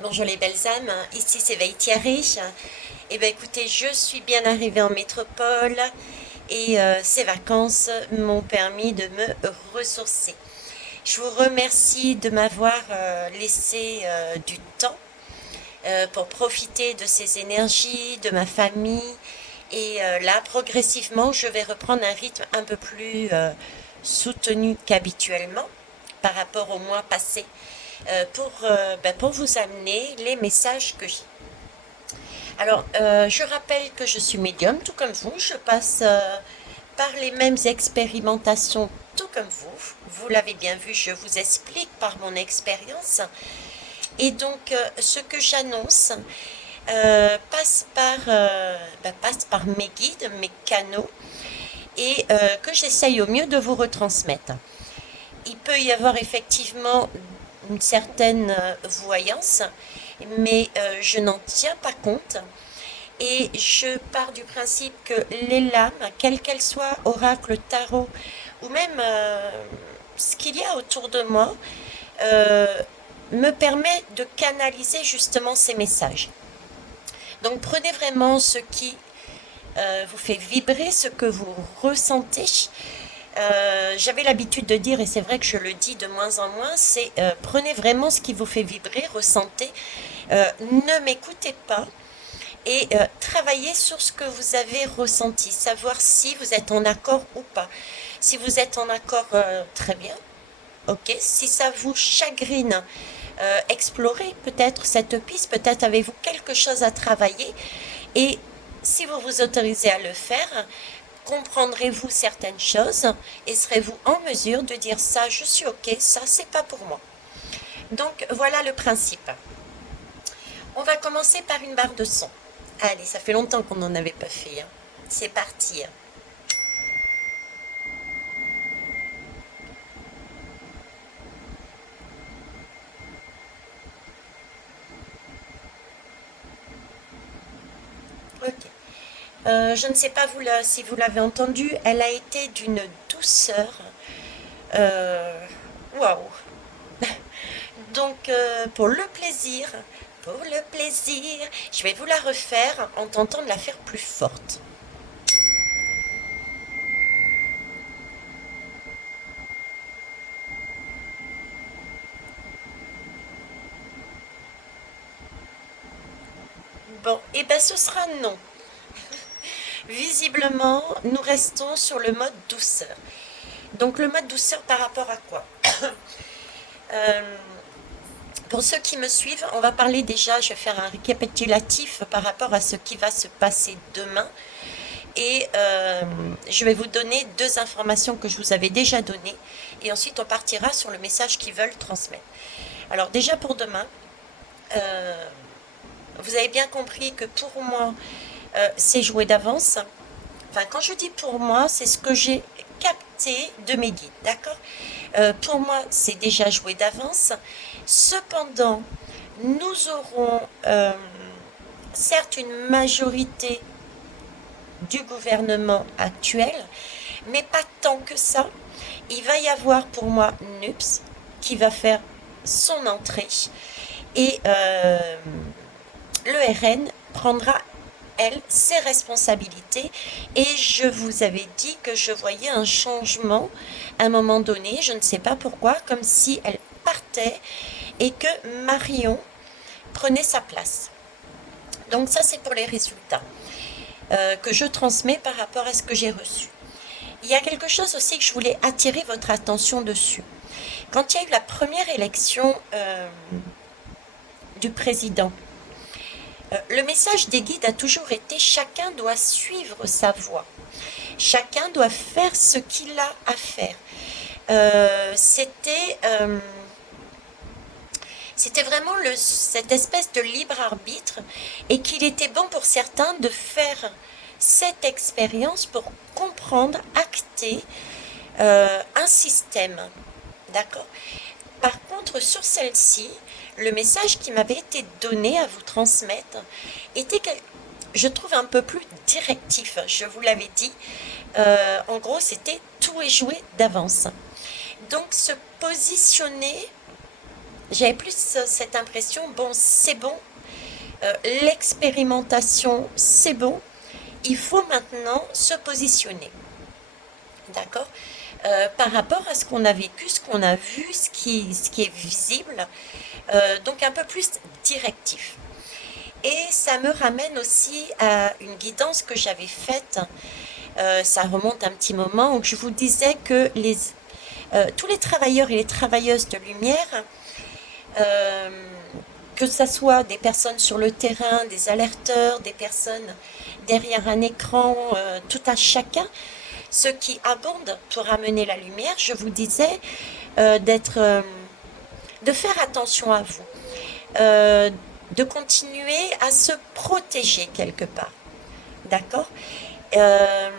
Bonjour les belles âmes, ici c'est Thierry. Eh bien écoutez, je suis bien arrivée en métropole et ces vacances m'ont permis de me ressourcer. Je vous remercie de m'avoir laissé du temps pour profiter de ces énergies, de ma famille. Et là, progressivement, je vais reprendre un rythme un peu plus soutenu qu'habituellement par rapport au mois passé pour vous amener les messages que j'ai. Alors, je rappelle que je suis médium, tout comme vous. Je passe par les mêmes expérimentations, tout comme vous. Vous l'avez bien vu, je vous explique par mon expérience. Et donc, ce que j'annonce passe par mes guides, mes canaux, et que j'essaye au mieux de vous retransmettre. Il peut y avoir effectivement une certaine voyance, mais je n'en tiens pas compte. Et je pars du principe que les lames, quelles qu'elles soient, oracle, tarot, ou même ce qu'il y a autour de moi, euh, me permet de canaliser justement ces messages. Donc prenez vraiment ce qui vous fait vibrer, ce que vous ressentez. J'avais l'habitude de dire, et c'est vrai que je le dis de moins en moins, c'est prenez vraiment ce qui vous fait vibrer, ressentez, ne m'écoutez pas et travaillez sur ce que vous avez ressenti, savoir si vous êtes en accord ou pas. Si vous êtes en accord, très bien, ok. Si ça vous chagrine, explorez peut-être cette piste, peut-être avez-vous quelque chose à travailler et si vous vous autorisez à le faire, comprendrez-vous certaines choses et serez-vous en mesure de dire ça, je suis ok, ça c'est pas pour moi. Donc voilà le principe. On va commencer par une barre de son. Allez, ça fait longtemps qu'on n'en avait pas fait, hein. C'est parti. Ok. Je ne sais pas si vous l'avez entendu, elle a été d'une douceur. euh, Waouh! Donc, pour le plaisir, je vais vous la refaire en tentant de la faire plus forte. Bon, et ben ce sera non. Visiblement, nous restons sur le mode douceur. Donc, le mode douceur par rapport à quoi? Euh, Pour ceux qui me suivent, on va parler déjà, je vais faire un récapitulatif par rapport à ce qui va se passer demain. Et je vais vous donner deux informations que je vous avais déjà données. Et ensuite, on partira sur le message qu'ils veulent transmettre. Alors déjà pour demain, euh, vous avez bien compris que pour moi, c'est joué d'avance. Enfin, quand je dis pour moi, c'est ce que j'ai capté de mes guides, d'accord? Pour moi, c'est déjà joué d'avance. Cependant, nous aurons certes une majorité du gouvernement actuel, mais pas tant que ça. Il va y avoir pour moi NUPS qui va faire son entrée et le RN prendra, elle, ses responsabilités. Et je vous avais dit que je voyais un changement à un moment donné, je ne sais pas pourquoi, comme si elle partait et que Marion prenait sa place. Donc ça, c'est pour les résultats que je transmets par rapport à ce que j'ai reçu. Il y a quelque chose aussi que je voulais attirer votre attention dessus. Quand il y a eu la première élection du président, le message des guides a toujours été chacun doit suivre sa voie. Chacun doit faire ce qu'il a à faire. C'était vraiment cette espèce de libre arbitre et qu'il était bon pour certains de faire cette expérience pour comprendre, acter un système. D'accord? Par contre, sur celle-ci, le message qui m'avait été donné à vous transmettre était, je trouve, un peu plus directif. Je vous l'avais dit. En gros, c'était tout est joué d'avance. Donc, se positionner, j'avais plus cette impression, bon, c'est bon, l'expérimentation, c'est bon, il faut maintenant se positionner. D'accord. Par rapport à ce qu'on a vécu, ce qu'on a vu, ce qui est visible, donc un peu plus directif. Et ça me ramène aussi à une guidance que j'avais faite, ça remonte un petit moment, où je vous disais que tous les travailleurs et les travailleuses de lumière, euh, que ce soit des personnes sur le terrain, des alerteurs, des personnes derrière un écran, tout un chacun, ceux qui abondent pour amener la lumière, je vous disais de faire attention à vous, euh, de continuer à se protéger quelque part. D'accord. Euh,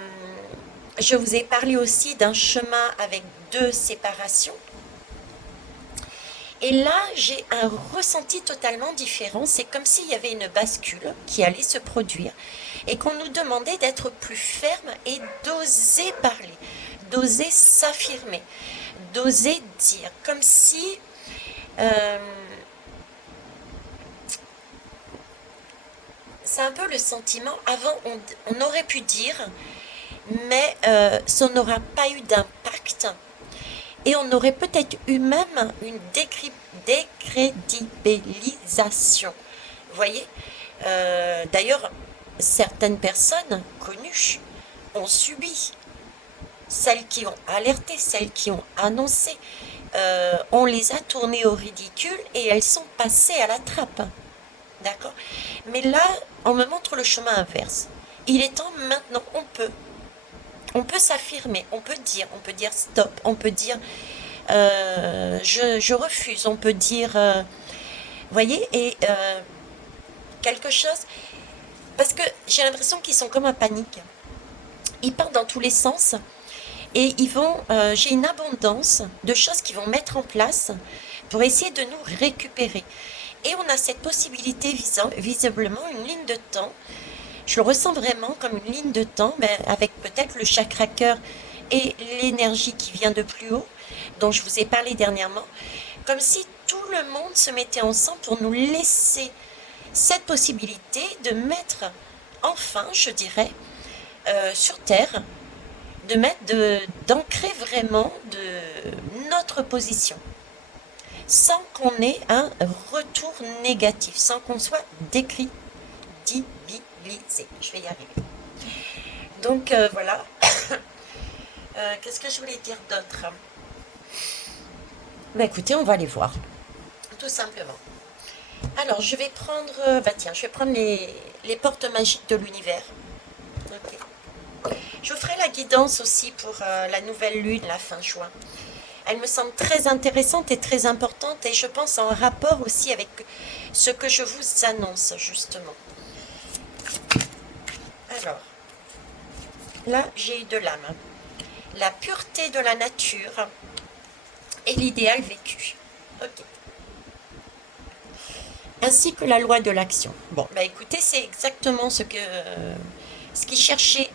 je vous ai parlé aussi d'un chemin avec deux séparations. Et là, j'ai un ressenti totalement différent. C'est comme s'il y avait une bascule qui allait se produire et qu'on nous demandait d'être plus ferme et d'oser parler, d'oser s'affirmer, d'oser dire, comme si euh, c'est un peu le sentiment. Avant, on aurait pu dire, mais ça n'aura pas eu d'impact. Et on aurait peut-être eu même une décrédibilisation. Vous voyez. D'ailleurs, certaines personnes connues ont subi. Celles qui ont alerté, celles qui ont annoncé, on les a tournées au ridicule et elles sont passées à la trappe. D'accord. Mais là, on me montre le chemin inverse. Il est temps maintenant, on peut s'affirmer, on peut dire stop, on peut dire je refuse, on peut dire, voyez, et quelque chose, parce que j'ai l'impression qu'ils sont comme en panique. Ils partent dans tous les sens et j'ai une abondance de choses qu'ils vont mettre en place pour essayer de nous récupérer. Et on a cette possibilité, visiblement, une ligne de temps. Je le ressens vraiment comme une ligne de temps, mais avec peut-être le chakra cœur et l'énergie qui vient de plus haut, dont je vous ai parlé dernièrement, comme si tout le monde se mettait ensemble pour nous laisser cette possibilité de mettre enfin, je dirais, sur Terre, d'ancrer vraiment notre position, sans qu'on ait un retour négatif, sans qu'on soit décridibilisé. Je vais y arriver. Donc voilà. Qu'est-ce que je voulais dire d'autre? Bah écoutez, on va aller voir, tout simplement. Alors, je vais prendre, tiens, je vais prendre les portes magiques de l'univers. Ok. Je vous ferai la guidance aussi pour la nouvelle lune, la fin juin. Elle me semble très intéressante et très importante et je pense en rapport aussi avec ce que je vous annonce justement. Alors, là, j'ai eu de l'âme. La pureté de la nature et l'idéal vécu. Ok. Ainsi que la loi de l'action. Bon, bah écoutez, c'est exactement ce qui cherchait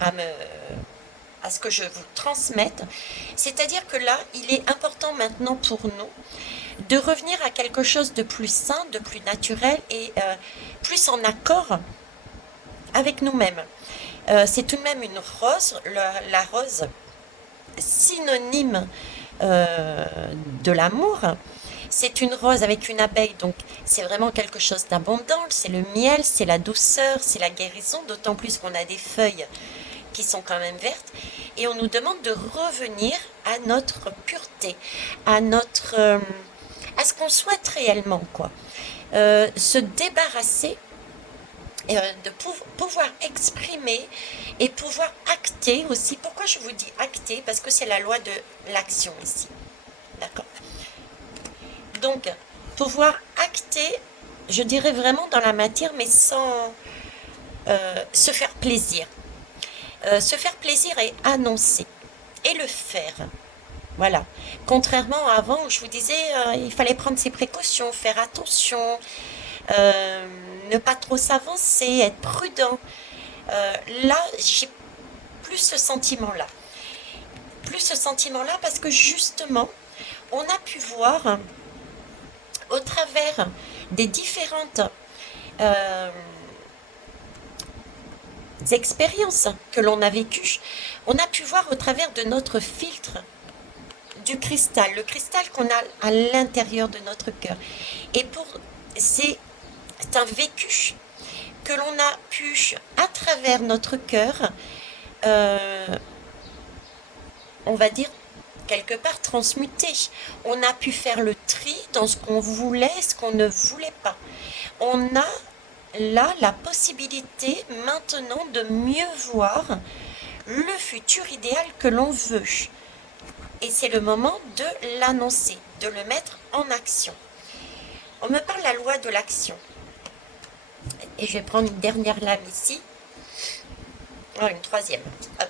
à ce que je vous transmette. C'est-à-dire que là, il est important maintenant pour nous de revenir à quelque chose de plus sain, de plus naturel et plus en accord avec nous-mêmes. C'est tout de même une rose, la rose synonyme de l'amour. C'est une rose avec une abeille, donc c'est vraiment quelque chose d'abondant. C'est le miel, c'est la douceur, c'est la guérison, d'autant plus qu'on a des feuilles qui sont quand même vertes. Et on nous demande de revenir à notre pureté, à ce qu'on souhaite réellement, quoi. Se débarrasser, de pouvoir exprimer et pouvoir acter aussi. Pourquoi je vous dis acter? Parce que c'est la loi de l'action ici. D'accord. Donc, pouvoir acter, je dirais vraiment dans la matière, mais sans se faire plaisir. Se faire plaisir et annoncer. Et le faire. Voilà. Contrairement à avant où je vous disais, il fallait prendre ses précautions, faire attention, ne pas trop s'avancer, être prudent. Là, j'ai plus ce sentiment-là. Plus ce sentiment-là parce que justement, on a pu voir travers des différentes euh, expériences que l'on a vécues, on a pu voir au travers de notre filtre du cristal, le cristal qu'on a à l'intérieur de notre cœur. Et c'est un vécu que l'on a pu, à travers notre cœur, euh, on va dire, quelque part transmuter. On a pu faire le tri dans ce qu'on voulait, ce qu'on ne voulait pas. On a là la possibilité maintenant de mieux voir le futur idéal que l'on veut. Et c'est le moment de l'annoncer, de le mettre en action. On me parle de la loi de l'action. Et je vais prendre une dernière lame ici. Oh, une troisième. Hop.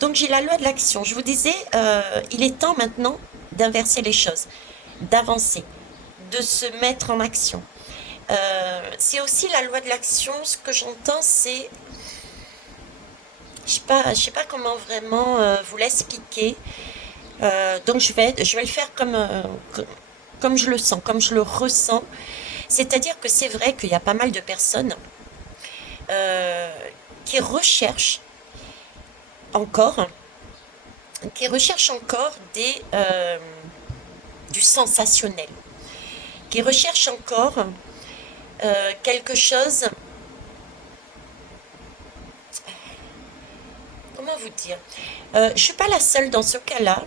Donc j'ai la loi de l'action. Je vous disais, il est temps maintenant d'inverser les choses, d'avancer, de se mettre en action. C'est aussi la loi de l'action. Ce que j'entends, c'est, je sais pas comment vraiment vous l'expliquer. Donc je vais le faire comme je le sens, comme je le ressens. C'est-à-dire que c'est vrai qu'il y a pas mal de personnes euh, qui recherchent encore, du sensationnel, qui recherchent encore quelque chose, comment vous dire, je ne suis pas la seule dans ce cas-là,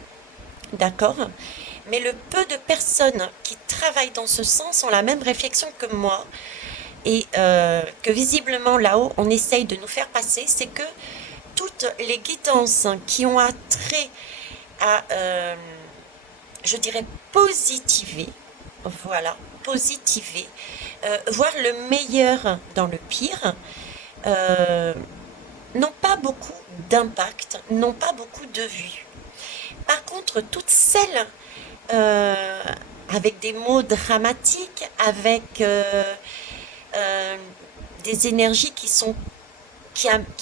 d'accord, mais le peu de personnes qui travaillent dans ce sens ont la même réflexion que moi et que visiblement là-haut on essaye de nous faire passer, c'est que toutes les guidances qui ont attrait à, je dirais, positiver, voilà, positiver, voir le meilleur dans le pire, euh, n'ont pas beaucoup d'impact, n'ont pas beaucoup de vues. Par contre, toutes celles euh, avec des mots dramatiques, avec euh, des énergies qui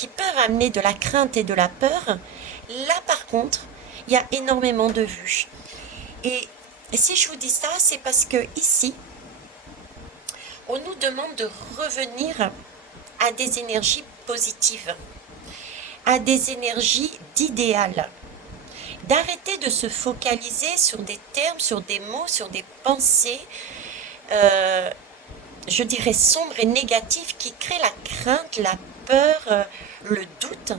peuvent amener de la crainte et de la peur, là par contre, il y a énormément de vues. Et si je vous dis ça, c'est parce que ici, on nous demande de revenir à des énergies positives, à des énergies d'idéal, d'arrêter de se focaliser sur des termes, sur des mots, sur des pensées, euh, je dirais sombres et négatives qui créent la crainte, la peur, le doute,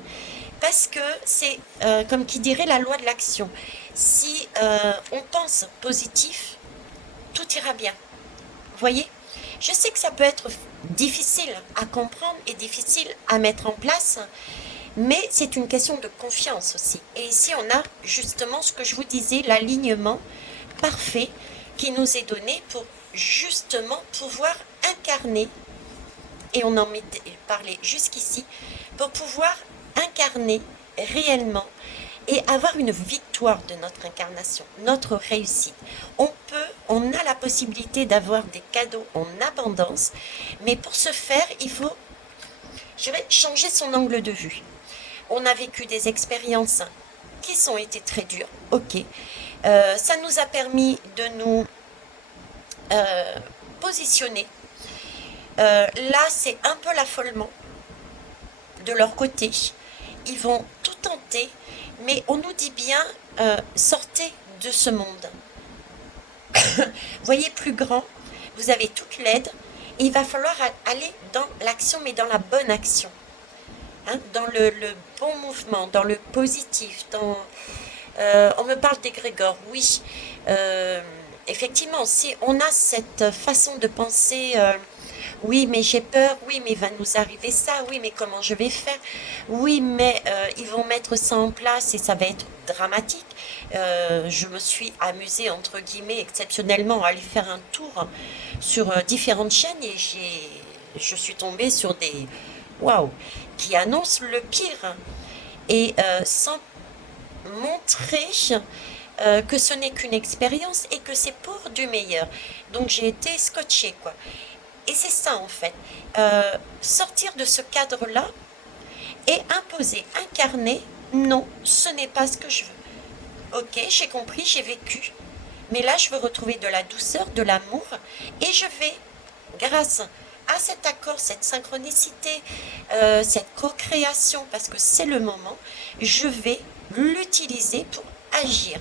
parce que c'est, comme qui dirait, la loi de l'action. Si on pense positif, tout ira bien. Vous voyez? Je sais que ça peut être difficile à comprendre et difficile à mettre en place, mais c'est une question de confiance aussi. Et ici, on a justement ce que je vous disais, l'alignement parfait qui nous est donné pour justement pouvoir incarner, et on en parlé jusqu'ici, pour pouvoir incarner réellement et avoir une victoire de notre incarnation, notre réussite. On a la possibilité d'avoir des cadeaux en abondance, mais pour ce faire, il faut, je vais changer son angle de vue. On a vécu des expériences qui ont été très dures, ok. Ça nous a permis de nous euh, positionner. Là, c'est un peu l'affolement de leur côté. Ils vont tout tenter, mais on nous dit bien, sortez de ce monde. Voyez plus grand, vous avez toute l'aide, et il va falloir aller dans l'action, mais dans la bonne action. Hein, dans le bon mouvement, dans le positif, on me parle d'égrégore, oui. Euh, Effectivement, si on a cette façon de penser, oui, mais j'ai peur, oui, mais il va nous arriver ça, oui, mais comment je vais faire, oui, mais ils vont mettre ça en place et ça va être dramatique. Je me suis amusée, entre guillemets, exceptionnellement à aller faire un tour sur différentes chaînes et je suis tombée sur des, waouh, qui annoncent le pire et sans montrer que ce n'est qu'une expérience et que c'est pour du meilleur. Donc j'ai été scotchée, quoi. Et c'est ça en fait. Sortir de ce cadre-là et imposer, incarner, non, ce n'est pas ce que je veux. Ok, j'ai compris, j'ai vécu, Mais là, je veux retrouver de la douceur, de l'amour, et je vais, grâce à cet accord, cette synchronicité, cette co-création, parce que c'est le moment, je vais l'utiliser pour agir.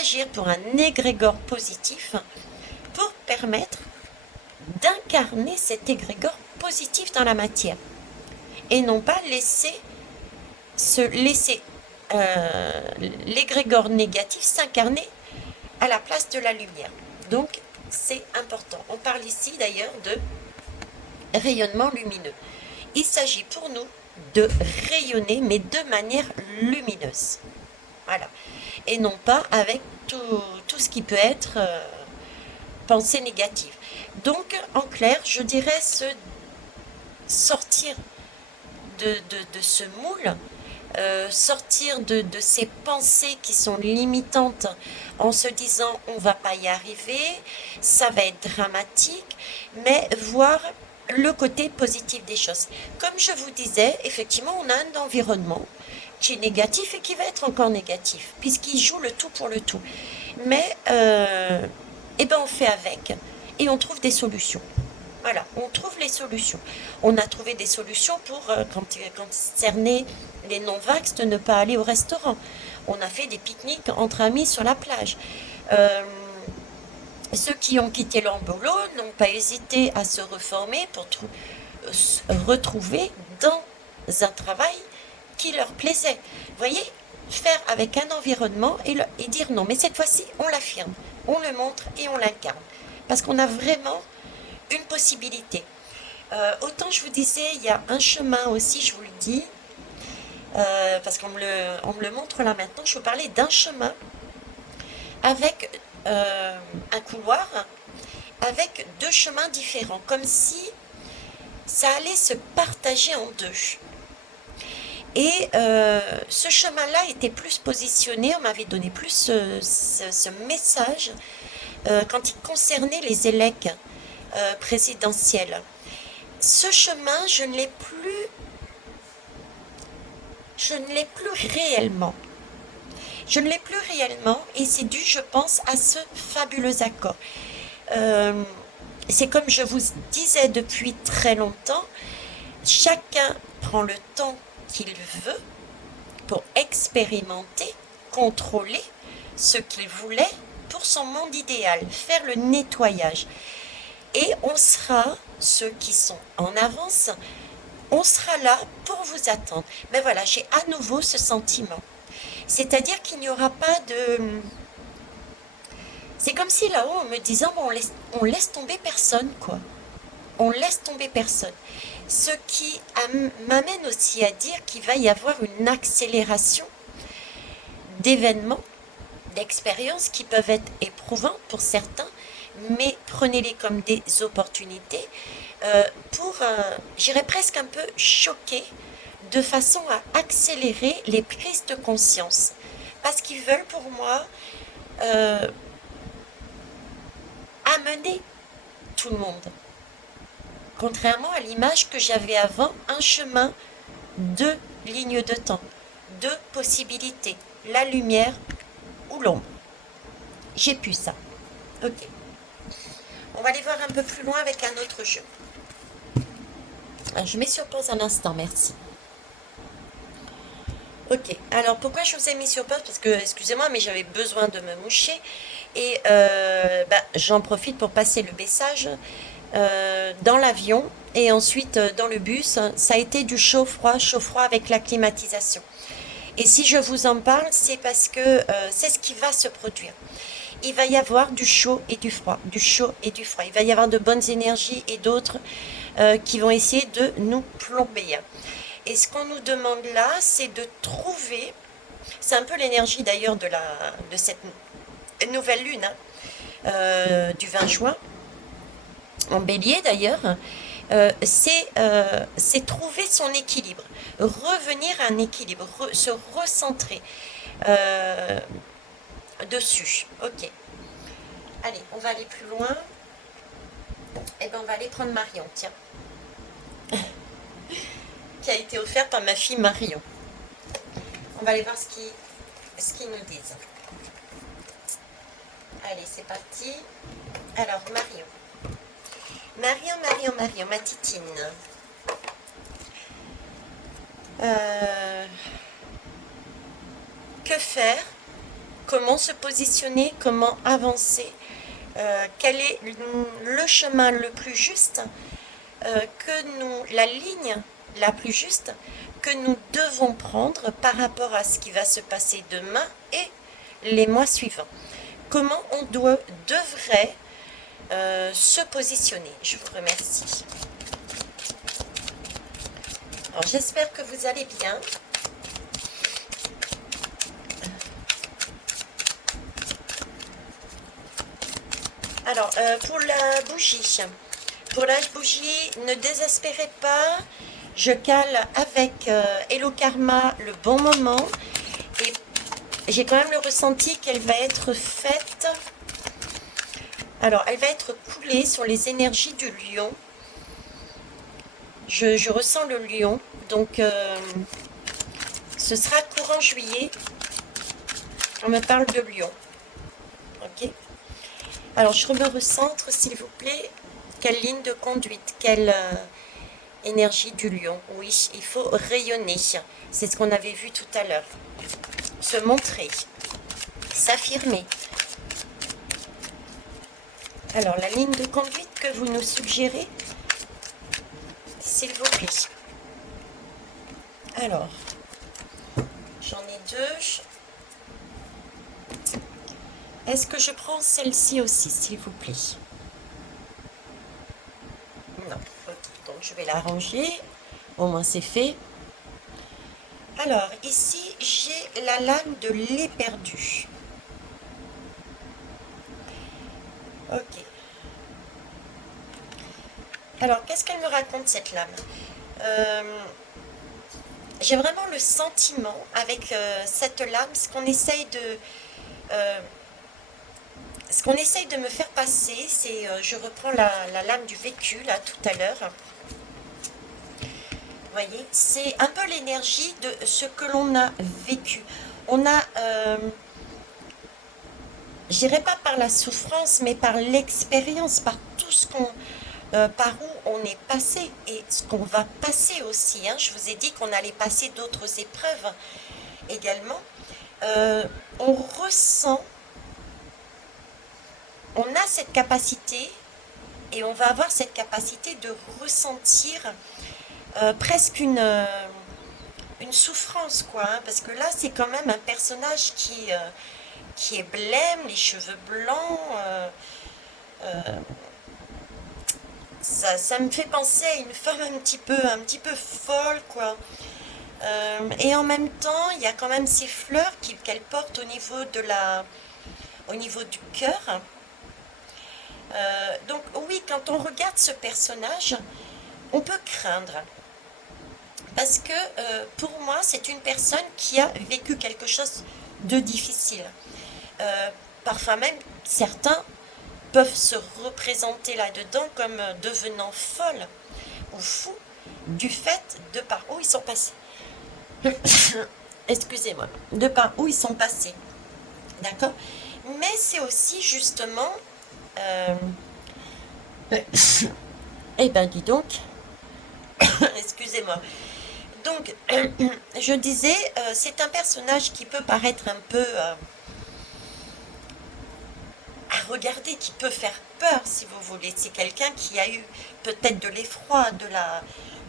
Agir pour un égrégore positif, pour permettre d'incarner cet égrégore positif dans la matière. Et non pas laisser l'égrégore négatif s'incarner à la place de la lumière. Donc, c'est important. On parle ici d'ailleurs de rayonnement lumineux. Il s'agit pour nous de rayonner, mais de manière lumineuse. Voilà. Et non pas avec tout ce qui peut être pensée négative. Donc, en clair, je dirais sortir de ce moule, sortir de ces pensées qui sont limitantes en se disant on va pas y arriver, ça va être dramatique, mais voir le côté positif des choses. Comme je vous disais, effectivement, on a un environnement qui est négatif et qui va être encore négatif, puisqu'il joue le tout pour le tout. Mais eh ben on fait avec et on trouve des solutions. Voilà, on trouve les solutions. On a trouvé des solutions pour, concerner les non-vax, de ne pas aller au restaurant. On a fait des pique-niques entre amis sur la plage. Euh, Ceux qui ont quitté leur boulot n'ont pas hésité à se reformer pour se retrouver dans un travail qui leur plaisait. Vous voyez, faire avec un environnement et dire non. Mais cette fois-ci, on l'affirme, on le montre et on l'incarne. Parce qu'on a vraiment une possibilité. Autant je vous disais, il y a un chemin aussi, je vous le dis, parce on me le montre là maintenant, je vous parlais d'un chemin avec un couloir, avec deux chemins différents, comme si ça allait se partager en deux. Et ce chemin-là était plus positionné, on m'avait donné plus ce message quand il concernait les élects présidentiels. Ce chemin, je ne l'ai plus réellement. Je ne l'ai plus réellement et c'est dû, je pense, à ce fabuleux accord. Euh, c'est comme je vous disais depuis très longtemps, chacun prend le temps qu'il veut pour expérimenter, contrôler ce qu'il voulait pour son monde idéal, faire le nettoyage. Et on sera, ceux qui sont en avance, on sera là pour vous attendre. Mais voilà, j'ai à nouveau ce sentiment. C'est-à-dire qu'il n'y aura pas de... C'est comme si là-haut, en me disant, bon, on laisse tomber personne, quoi. On laisse tomber personne. Ce qui m'amène aussi à dire qu'il va y avoir une accélération d'événements, d'expériences qui peuvent être éprouvantes pour certains, mais prenez-les comme des opportunités pour, j'irais presque un peu choquer, de façon à accélérer les prises de conscience. Parce qu'ils veulent pour moi euh, amener tout le monde. Contrairement à l'image que j'avais avant, un chemin, deux lignes de temps, deux possibilités, la lumière ou l'ombre. J'ai pu ça. Ok. On va aller voir un peu plus loin avec un autre jeu. Je mets sur pause un instant, merci. Ok, alors pourquoi je vous ai mis sur pause? Parce que, excusez-moi, mais j'avais besoin de me moucher. Et j'en profite pour passer le message dans l'avion et ensuite dans le bus. Ça a été du chaud-froid avec la climatisation. Et si je vous en parle, c'est parce que c'est ce qui va se produire. Il va y avoir du chaud et du froid, du chaud et du froid. Il va y avoir de bonnes énergies et d'autres qui vont essayer de nous plomber. Et ce qu'on nous demande là, c'est de trouver, c'est un peu l'énergie d'ailleurs de cette nouvelle lune, du 20 juin, en bélier d'ailleurs, c'est trouver son équilibre, revenir à un équilibre, se recentrer dessus. Ok. Allez, on va aller plus loin. Et ben on va aller prendre Marion, tiens. Qui a été offert par ma fille Marion. On va aller voir ce qu'ils nous disent. Allez, c'est parti. Alors, Marion, ma titine. Que faire? Comment se positionner? Comment avancer? Quel est le chemin le plus juste la ligne la plus juste que nous devons prendre par rapport à ce qui va se passer demain et les mois suivants? Comment on devrait se positionner? Je vous remercie. Alors j'espère que vous allez bien. Alors pour la bougie, ne désespérez pas. Je cale avec Hello Karma le bon moment et j'ai quand même le ressenti qu'elle va être faite. Alors, elle va être coulée sur les énergies du lion. Je ressens le lion. Donc, ce sera courant juillet. On me parle de lion. Ok. Alors, je me recentre, s'il vous plaît. Quelle ligne de conduite? Quelle énergie du lion? Oui, il faut rayonner. C'est ce qu'on avait vu tout à l'heure. Se montrer. S'affirmer. Alors, la ligne de conduite que vous nous suggérez, s'il vous plaît. Alors, j'en ai deux. Est-ce que je prends celle-ci aussi, s'il vous plaît? Non. Ok, donc je vais la ranger. Au moins, c'est fait. Alors, ici, j'ai la lame de l'éperdu. Ok. Alors, qu'est-ce qu'elle me raconte, cette lame? J'ai vraiment le sentiment, avec cette lame, ce qu'on essaye de me faire passer, c'est, je reprends la lame du vécu, là, tout à l'heure. Vous voyez, c'est un peu l'énergie de ce que l'on a vécu. On a, je dirais pas par la souffrance, mais par l'expérience, par tout ce qu'on, par où on est passé et ce qu'on va passer aussi. Hein. Je vous ai dit qu'on allait passer d'autres épreuves également. On ressent, on a cette capacité et on va avoir cette capacité de ressentir presque une souffrance, quoi. Hein, parce que là, c'est quand même un personnage qui est blême, les cheveux blancs. Ça me fait penser à une femme un petit peu folle, quoi. Et en même temps, il y a quand même ces fleurs qu'elle porte au niveau du cœur. Donc oui, quand on regarde ce personnage, on peut craindre. Parce que pour moi, c'est une personne qui a vécu quelque chose de difficile. Parfois même, certains peuvent se représenter là-dedans comme devenant folles ou fous du fait de par où ils sont passés. Excusez-moi, de par où ils sont passés. D'accord? Mais c'est aussi justement... eh ben dis donc, excusez-moi. Donc, je disais, c'est un personnage qui peut paraître un peu à regarder, qui peut faire peur, si vous voulez. C'est quelqu'un qui a eu peut-être de l'effroi,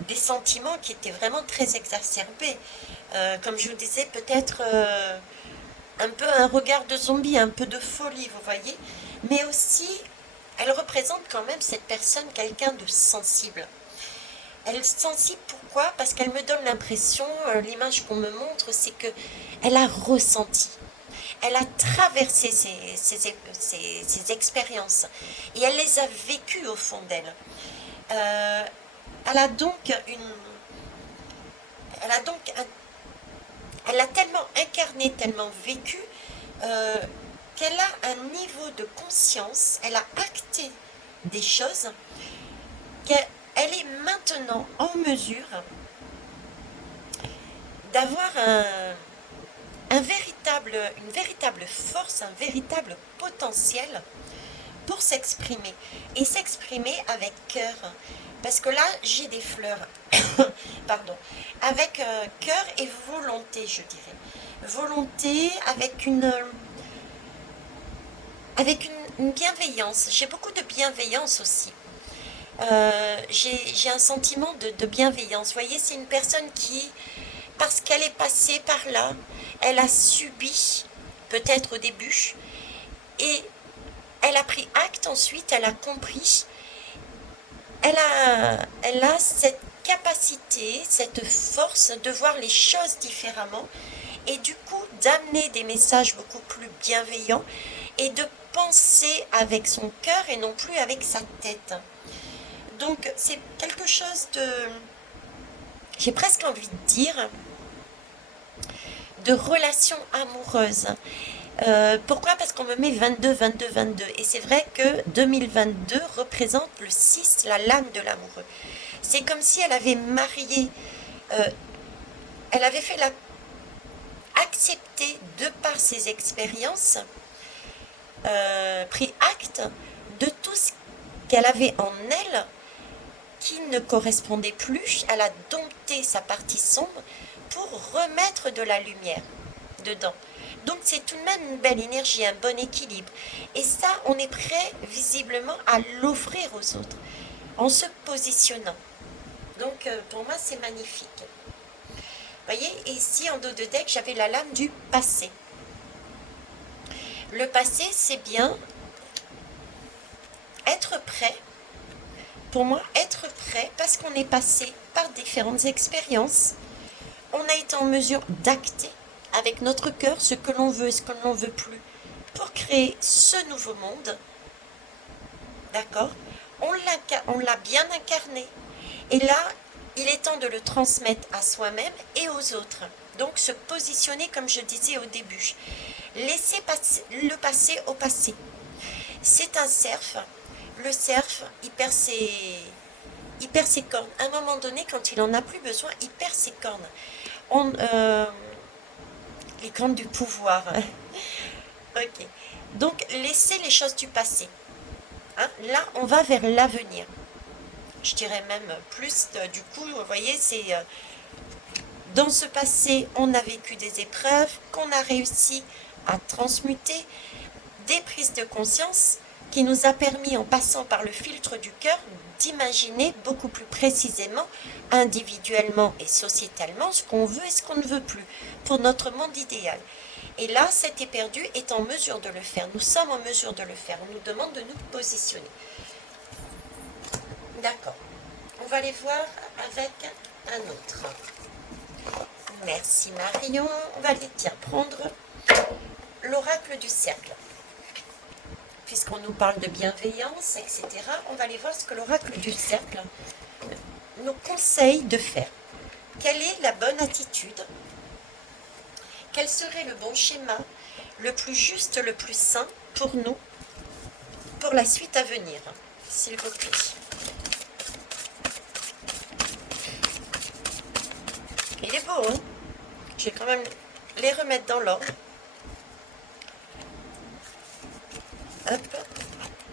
des sentiments qui étaient vraiment très exacerbés. Comme je vous disais, peut-être un peu un regard de zombie, un peu de folie, vous voyez. Mais aussi, elle représente quand même cette personne, quelqu'un de sensible. Elle est sensible, pourquoi? Parce qu'elle me donne l'impression, l'image qu'on me montre, c'est que elle a ressenti. Elle a traversé ces expériences et elle les a vécues au fond d'elle. Elle a donc elle a tellement incarné, tellement vécu qu'elle a un niveau de conscience, elle a acté des choses qu'elle est maintenant en mesure d'avoir une véritable force, un véritable potentiel pour s'exprimer. Et s'exprimer avec cœur. Parce que là, j'ai des fleurs. Pardon. Avec cœur et volonté, je dirais. Volonté avec une bienveillance. J'ai beaucoup de bienveillance aussi. J'ai un sentiment de bienveillance. Vous voyez, c'est une personne qui, parce qu'elle est passée par là, elle a subi, peut-être au début, et elle a pris acte ensuite, elle a compris, elle a cette capacité, cette force de voir les choses différemment et du coup d'amener des messages beaucoup plus bienveillants et de penser avec son cœur et non plus avec sa tête. Donc c'est quelque chose de, j'ai presque envie de dire, de relation amoureuse. Pourquoi? Parce qu'on me met 22, 22, 22. Et c'est vrai que 2022 représente le 6, la lame de l'amoureux. C'est comme si elle avait marié, euh, elle avait fait accepter de par ses expériences, pris acte de tout ce qu'elle avait en elle qui ne correspondait plus. Elle a dompté sa partie sombre pour remettre de la lumière dedans. Donc c'est tout de même une belle énergie, un bon équilibre. Et ça, on est prêt visiblement à l'offrir aux autres en se positionnant. Donc pour moi, c'est magnifique. Vous voyez, et ici en dos de deck, j'avais la lame du passé. Le passé, c'est bien être prêt. Pour moi, être prêt parce qu'on est passé par différentes expériences. On a été en mesure d'acter avec notre cœur ce que l'on veut et ce que l'on ne veut plus pour créer ce nouveau monde. D'accord? On l'a bien incarné. Et là, il est temps de le transmettre à soi-même et aux autres. Donc se positionner comme je disais au début. Laisser le passé au passé. C'est un cerf. Le cerf, il perd ses cornes. À un moment donné, quand il n'en a plus besoin, il perd ses cornes. Les cornes du pouvoir. Ok. Donc, laissez les choses du passé. Hein? Là, on va vers l'avenir. Je dirais même plus, du coup, vous voyez, c'est dans ce passé, on a vécu des épreuves qu'on a réussi à transmuter, des prises de conscience qui nous a permis, en passant par le filtre du cœur, d'imaginer beaucoup plus précisément, individuellement et sociétalement, ce qu'on veut et ce qu'on ne veut plus, pour notre monde idéal. Et là, cet éperdu est en mesure de le faire. Nous sommes en mesure de le faire. On nous demande de nous positionner. D'accord. On va aller voir avec un autre. Merci Marion. On va aller prendre l'oracle du cercle. Puisqu'on nous parle de bienveillance, etc., on va aller voir ce que l'oracle du cercle nous conseille de faire. Quelle est la bonne attitude? Quel serait le bon schéma, le plus juste, le plus sain pour nous, pour la suite à venir, s'il vous plaît? Il est beau, hein? Je vais quand même les remettre dans l'ordre. Hop,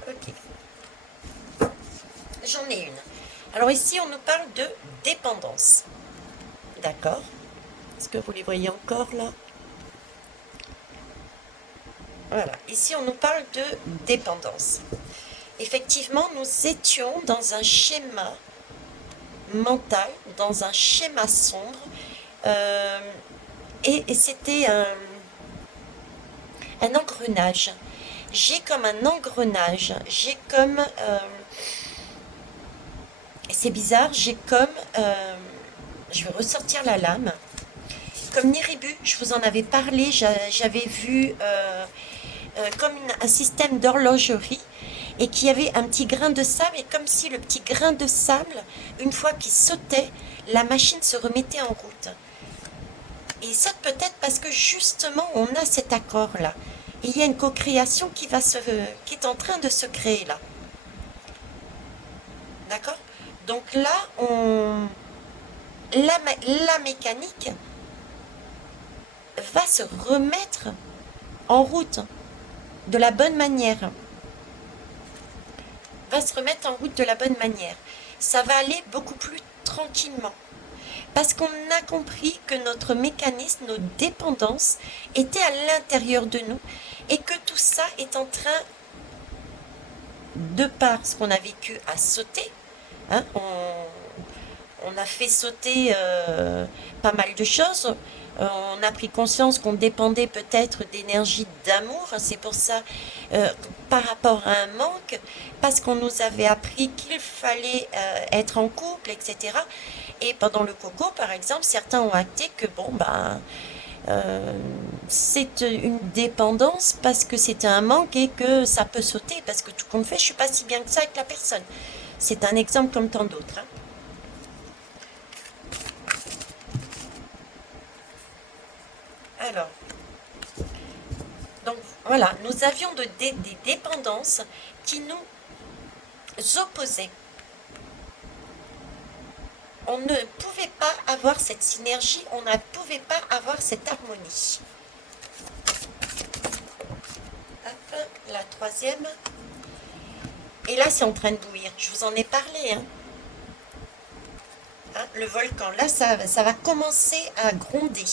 ok. J'en ai une. Alors ici, on nous parle de dépendance. D'accord? Est-ce que vous les voyez encore là? Voilà. Ici, on nous parle de dépendance. Effectivement, nous étions dans un schéma mental, dans un schéma sombre, et c'était un engrenage. J'ai comme un engrenage, j'ai comme... c'est bizarre, j'ai comme... je vais ressortir la lame. Comme Niribu, je vous en avais parlé, j'avais vu comme un système d'horlogerie et qu'il y avait un petit grain de sable, et comme si le petit grain de sable, une fois qu'il sautait, la machine se remettait en route. Et il saute peut-être parce que justement on a cet accord-là. Et il y a une co-création qui est en train de se créer là. D'accord? Donc là, la mécanique va se remettre en route de la bonne manière. Va se remettre en route de la bonne manière. Ça va aller beaucoup plus tranquillement. Parce qu'on a compris que notre mécanisme, nos dépendances étaient à l'intérieur de nous et que tout ça est en train, de par ce qu'on a vécu, à sauter. Hein, on a fait sauter pas mal de choses. On a pris conscience qu'on dépendait peut-être d'énergie d'amour. C'est pour ça, par rapport à un manque, parce qu'on nous avait appris qu'il fallait être en couple, etc. Et pendant le coco, par exemple, certains ont acté que bon, ben, c'est une dépendance parce que c'est un manque et que ça peut sauter parce que tout compte fait, je suis pas si bien que ça avec la personne. C'est un exemple comme tant d'autres. Hein. Alors, donc voilà, nous avions des dépendances qui nous opposaient. On ne pouvait pas avoir cette synergie, on ne pouvait pas avoir cette harmonie. Hop, la troisième. Et là, c'est en train de bouillir. Je vous en ai parlé. Hein. Hein, le volcan, là, ça va commencer à gronder.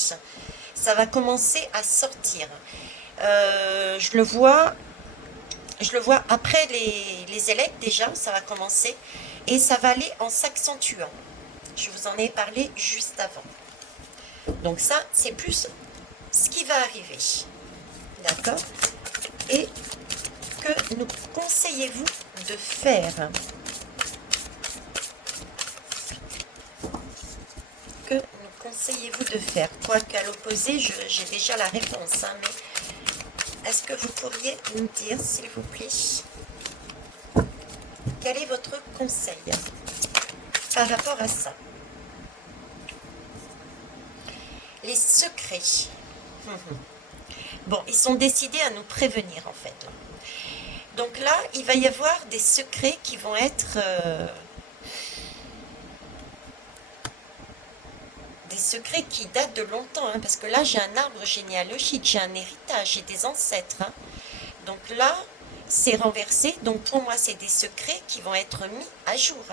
Ça va commencer à sortir. Je le vois après les élects déjà, ça va commencer. Et ça va aller en s'accentuant. Je vous en ai parlé juste avant. Donc ça, c'est plus ce qui va arriver. D'accord? Et que nous conseillez-vous de faire? Que nous conseillez-vous de faire? Quoiqu'à l'opposé, j'ai déjà la réponse. Hein, mais est-ce que vous pourriez me dire, s'il vous plaît, quel est votre conseil par rapport à ça? Les secrets. Bon, ils sont décidés à nous prévenir, en fait. Donc là, il va y avoir des secrets qui vont être... des secrets qui datent de longtemps, hein, parce que là, j'ai un arbre généalogique, j'ai un héritage, j'ai des ancêtres. Hein. Donc là, c'est renversé. Donc pour moi, c'est des secrets qui vont être mis à jour.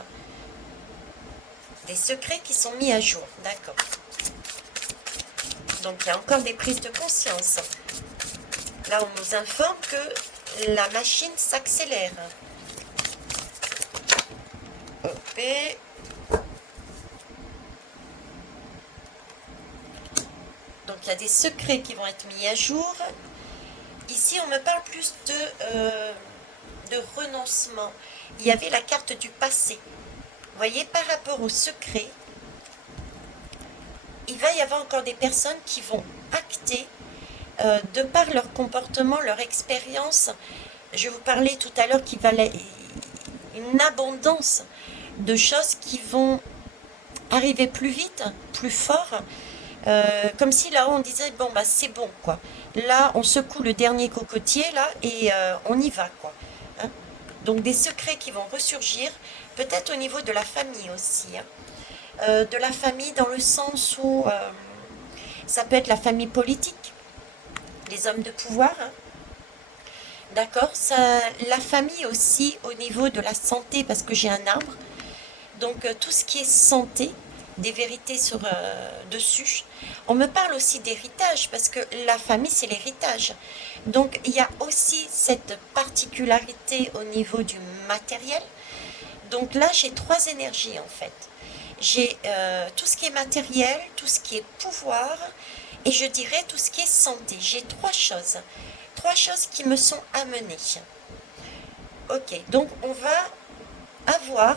Des secrets qui sont mis à jour, d'accord. Donc il y a encore des prises de conscience. Là, on nous informe que la machine s'accélère. Hop. Donc il y a des secrets qui vont être mis à jour. Ici, on me parle plus de renoncement. Il y avait la carte du passé. Vous voyez, par rapport aux secrets, il va y avoir encore des personnes qui vont acter, de par leur comportement, leur expérience. Je vous parlais tout à l'heure qu'il va y avoir une abondance de choses qui vont arriver plus vite, plus fort, comme si là on disait bon bah c'est bon quoi. Là on secoue le dernier cocotier là et on y va quoi. Hein. Donc des secrets qui vont ressurgir, peut-être au niveau de la famille aussi. Hein. De la famille dans le sens où ça peut être la famille politique, les hommes de pouvoir. Hein. D'accord, la famille aussi au niveau de la santé parce que j'ai un arbre. Donc tout ce qui est santé, des vérités sur dessus. On me parle aussi d'héritage parce que la famille c'est l'héritage. Donc il y a aussi cette particularité au niveau du matériel. Donc là j'ai trois énergies en fait. J'ai tout ce qui est matériel, tout ce qui est pouvoir et je dirais tout ce qui est santé. J'ai trois choses qui me sont amenées. Ok, donc on va avoir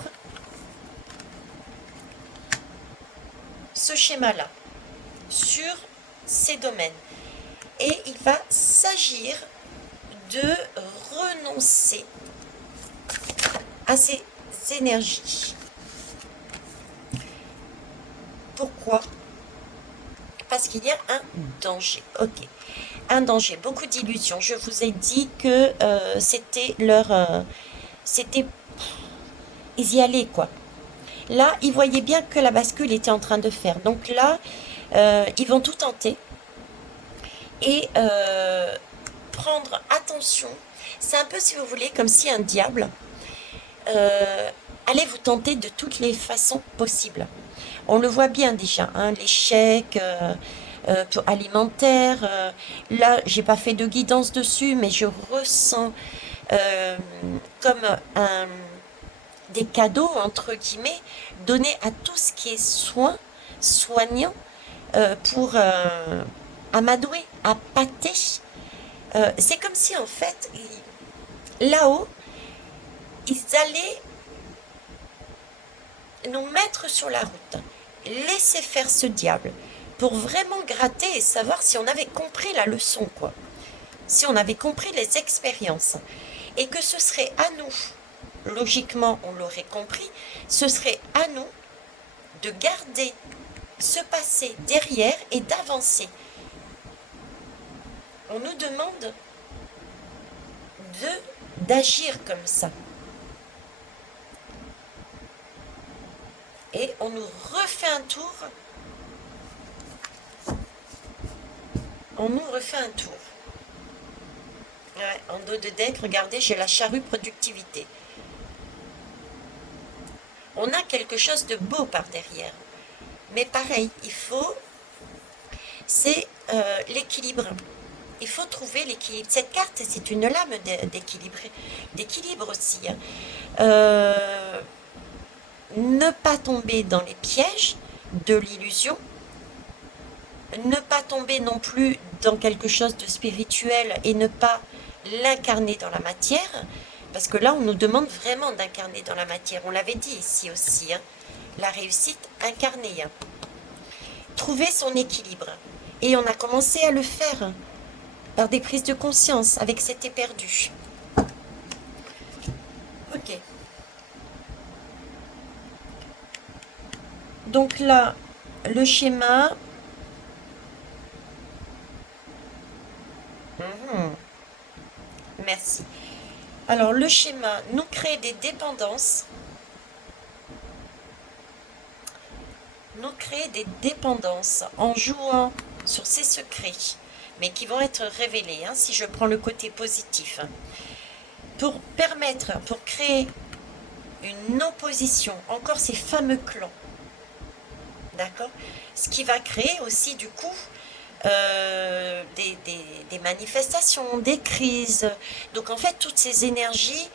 ce schéma-là sur ces domaines. Et il va s'agir de renoncer à ces énergies. Pourquoi? Parce qu'il y a un danger. Ok. Un danger, beaucoup d'illusions. Je vous ai dit que c'était leur... c'était... Ils y allaient, quoi. Là, ils voyaient bien que la bascule était en train de faire. Donc là, ils vont tout tenter. et prendre attention. C'est un peu, si vous voulez, comme si un diable allait vous tenter de toutes les façons possibles. On le voit bien déjà, hein, les chèques alimentaires. Là, j'ai pas fait de guidance dessus, mais je ressens euh, comme des cadeaux, entre guillemets, donnés à tout ce qui est soignant, pour amadouer, appâter. C'est comme si, en fait, là-haut, ils allaient nous mettre sur la route, laisser faire ce diable, pour vraiment gratter et savoir si on avait compris la leçon, quoi. Si on avait compris les expériences. Et que ce serait à nous, logiquement on l'aurait compris, ce serait à nous de garder ce passé derrière et d'avancer. On nous demande d'agir comme ça. Et on nous refait un tour. On nous refait un tour. Ouais, en dos de deck, regardez, j'ai la charrue productivité. On a quelque chose de beau par derrière. Mais pareil, c'est l'équilibre. Il faut trouver l'équilibre. Cette carte, c'est une lame d'équilibre aussi, hein. Ne pas tomber dans les pièges de l'illusion, ne pas tomber non plus dans quelque chose de spirituel et ne pas l'incarner dans la matière, parce que là, on nous demande vraiment d'incarner dans la matière. On l'avait dit ici aussi, hein, la réussite incarnée. Hein. Trouver son équilibre. Et on a commencé à le faire par des prises de conscience avec cet éperdu. Ok. Donc là, le schéma. Merci. Alors, le schéma nous crée des dépendances. Nous crée des dépendances en jouant sur ces secrets, mais qui vont être révélés, hein, si je prends le côté positif. Pour créer une opposition, encore ces fameux clans. D'accord? Ce qui va créer aussi, du coup, des manifestations, des crises. Donc en fait, toutes ces énergies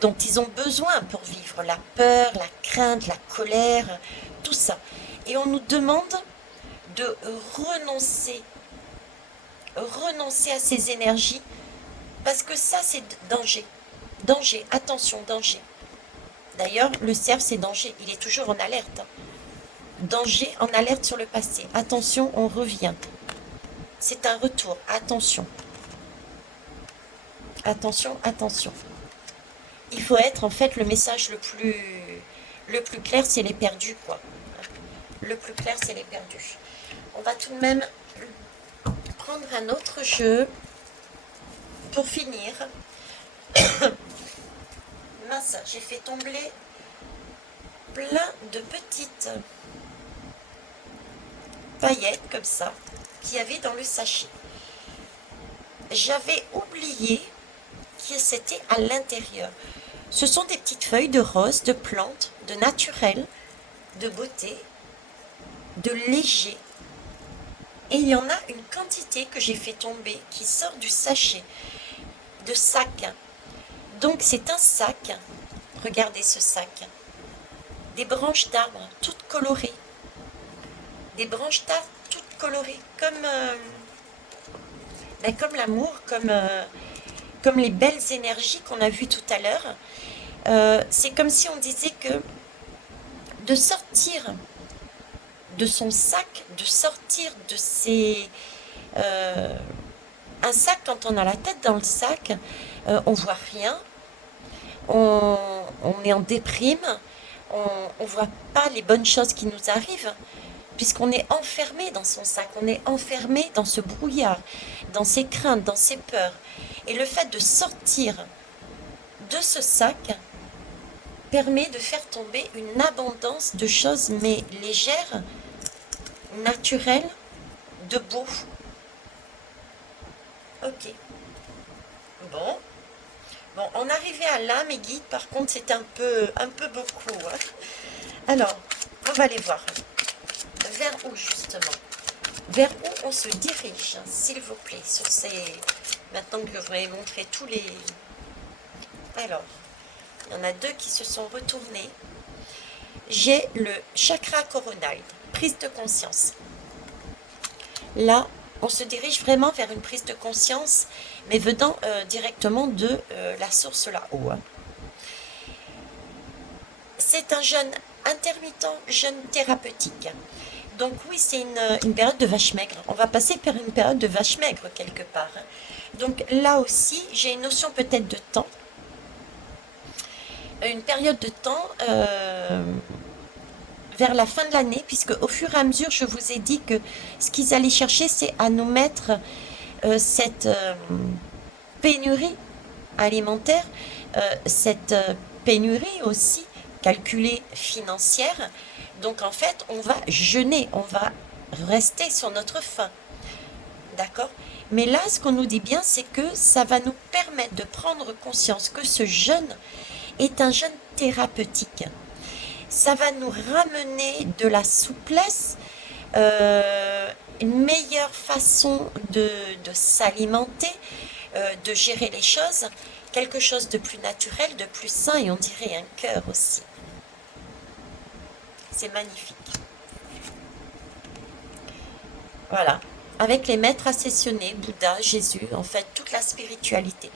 dont ils ont besoin pour vivre, la peur, la crainte, la colère, tout ça. Et on nous demande de renoncer à ces énergies, parce que ça, c'est danger. Danger, attention, danger. D'ailleurs, le cerf, c'est danger. Il est toujours en alerte. Hein. Danger, en alerte sur le passé. Attention, on revient. C'est un retour. Attention. Attention, attention. Il faut être, en fait, le message le plus clair, c'est les perdus, quoi. Le plus clair, c'est les perdus. On va tout de même prendre un autre jeu pour finir. Mince, j'ai fait tomber plein de petites paillettes comme ça qu'il y avait dans le sachet. J'avais oublié que c'était à l'intérieur. Ce sont des petites feuilles de rose, de plantes, de naturel, de beauté, de léger. Et il y en a une quantité que j'ai fait tomber qui sort du sachet, de sac. Donc c'est un sac. Regardez ce sac. Des branches d'arbres toutes colorées. Des branches d'arbres toutes colorées, comme l'amour, comme les belles énergies qu'on a vues tout à l'heure. C'est comme si on disait que de sortir de son sac, de sortir de ses... un sac, quand on a la tête dans le sac, on voit rien, on est en déprime, on voit pas les bonnes choses qui nous arrivent, puisqu'on est enfermé dans son sac, on est enfermé dans ce brouillard, dans ses craintes, dans ses peurs. Et le fait de sortir de ce sac permet de faire tomber une abondance de choses, mais légères, naturelles, de beau. Ok. Bon. Bon, on arrivait à là, mes guides, par contre, c'est un peu beaucoup, hein. Alors, on va aller voir. Vers où, justement? Vers où on se dirige, hein, s'il vous plaît, sur ces... Maintenant que je vous ai montré tous les... Alors, il y en a deux qui se sont retournés. J'ai le chakra coronal, prise de conscience. Là, on se dirige vraiment vers une prise de conscience, mais venant directement de la source là-haut, hein. C'est un jeûne intermittent, jeûne thérapeutique. Donc oui, c'est une période de vache maigre. On va passer par une période de vache maigre quelque part, hein. Donc là aussi, j'ai une notion peut-être de temps. Une période de temps vers la fin de l'année, puisque au fur et à mesure, je vous ai dit que ce qu'ils allaient chercher, c'est à nous mettre cette pénurie alimentaire, cette pénurie aussi calculée financière. Donc en fait, on va jeûner, on va rester sur notre faim. D'accord? Mais là, ce qu'on nous dit bien, c'est que ça va nous permettre de prendre conscience que ce jeûne est un jeûne thérapeutique. Ça va nous ramener de la souplesse, une meilleure façon de s'alimenter, de gérer les choses, quelque chose de plus naturel, de plus sain, et on dirait un cœur aussi. C'est magnifique. Voilà. Avec les maîtres ascensionnés, Bouddha, Jésus, en fait, toute la spiritualité.